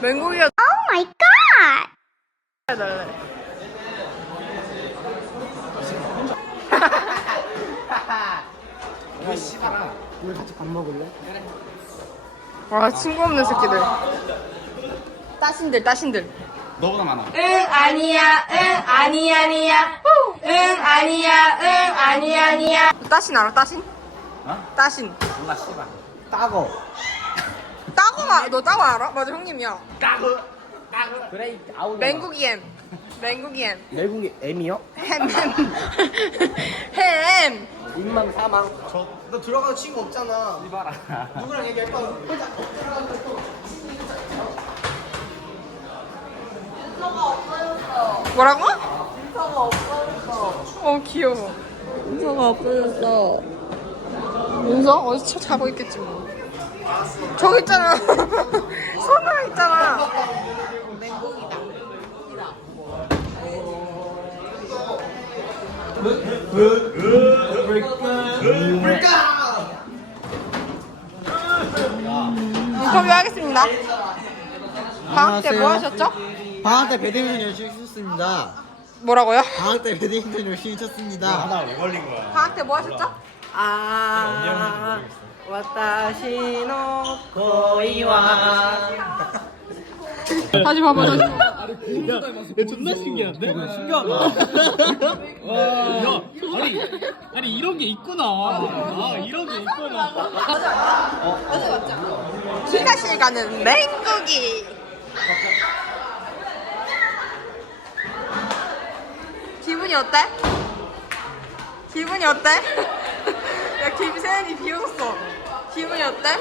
맹국이가. 오 마이 갓. 왜 씨발아. 우리 같이 밥 먹을래? 와 친구 없는 새끼들. 따신들. 너보다 많아. 응 아니야 응 아니야 응 아니야. 따신 알아 따신? 어? 따신. 몰라 씨발. 따고. 너 따고 알아? 맞아 형님이야. 따고. 그래 아우. 맹국이 내국이 M이요? 햄. 입만 사망. 너 들어가서 친구 없잖아. 이봐라. 누구랑 얘기할 거야? 뭐라고? 인서가 없어졌어. 귀여워. 인서가 없어졌어. 인서? 어디서 자고 있겠지 뭐. 저기 있잖아. 선우랑 있잖아. 인터뷰 하겠습니다. 방학 때 뭐 하셨죠? 방학 때 배드민턴 열심히 쳤습니다. 뭐라고요? 방학 때 배드민턴 열심히 쳤습니다. 방학 때 뭐 하셨죠? 와타시노 고이와. 다시 봐봐. 야 존나 신기한데? 신기하다. 야 아니 이런 게 있구나. 아 이런 게 있구나. 기가실 가는 맹국이. 기분이 어때? 야 김세연이 비웃었어. 기분이 어때?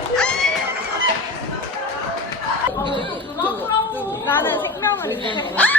나는 생명은 있는데.